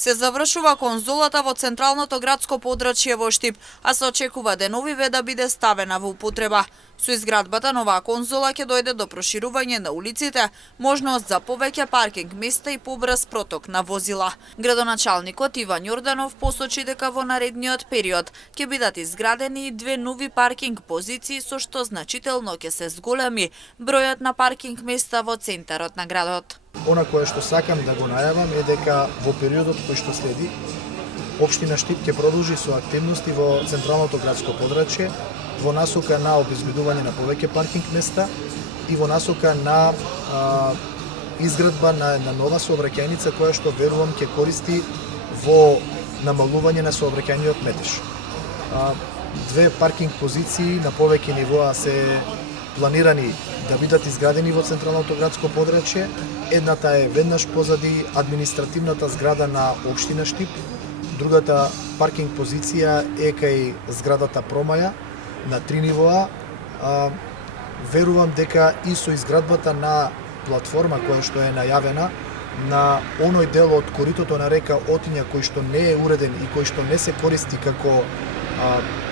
Се завршува конзолата во централното градско подрачје во Штип, а се очекува деновиве да биде ставена во употреба. Со изградбата на оваа конзола ќе дојде до проширување на улиците, можност за повеќе паркинг места и побрз проток на возила. Градоначалникот Иван Јорданов посочи дека во наредниот период ќе бидат изградени и 2 нови паркинг позиции, со што значително ќе се зголеми бројот на паркинг места во центарот на градот. Она кое што сакам да го најавам е дека во периодот кој што следи, Општина Штип ќе продолжи со активности во централното градско подрачје, во насока на обезбедување на повеќе паркинг места и во насока на изградба на една нова сообраќајница која што верувам ќе користи во намалување на сообраќајниот метеж. 2 паркинг позиции на повеќе нивоа се планирани да бидат изградени во централното градско подрачје. Едната е веднаш позади административната зграда на Општина Штип, другата паркинг позиција е кај зградата Промаја на 3 нивоа. Верувам дека и со изградбата на платформа која што е најавена на оној дел од коритото на река Отиња кој што не е уреден и кој што не се користи како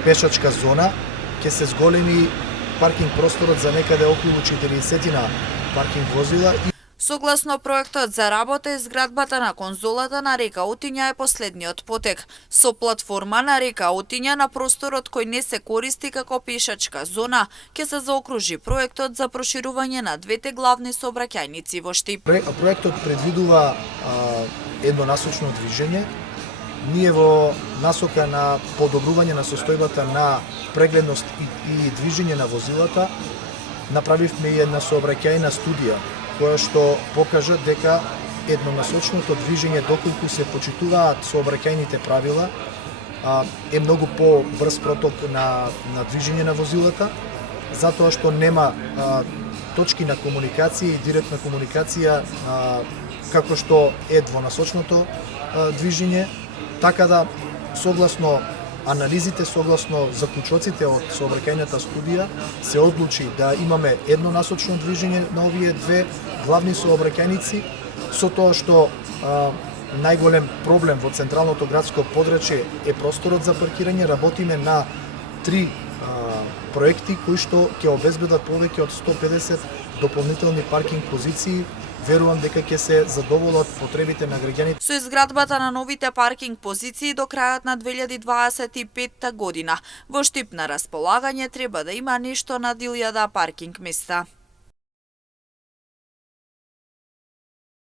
пешачка зона, ќе се зголеми паркинг просторот за некаде околу 40 паркинг возила. Согласно проектот за работа, изградбата на конзолата на река Отиња е последниот потек. Со платформа на река Отиња на просторот кој не се користи како пешачка зона, ќе се заокружи проектот за проширување на 2 главни сообраќајници во Штип. Проектот предвидува еднонасочно движење. Ние во насока на подобрување на состојбата на прегледност и движење на возилата направивме и една сообраќајна студија која што покажа дека еднонасочното движење, доколку се почитуваат сообраќајните правила, е многу побрз проток на движење на возилата, затоа што нема точки на комуникација и директна комуникација како што е двонасочното движење, така да согласно анализите, согласно заклучоците од сообраќајната студија, се одлучи да имаме еднонасочно движење на овие 2 главни сообраќајници, со тоа што најголем проблем во централното градско подрачје е просторот за паркирање. Работиме на 3 проекти кои што ќе обезбедат повеќе од 150 дополнителни паркинг позиции. Верувам дека ќе се задоволат потребите на граѓаните. Со изградбата на новите паркинг позиции до крајот на 2025 година во Штип на располагање треба да има нешто над 1000 паркинг места.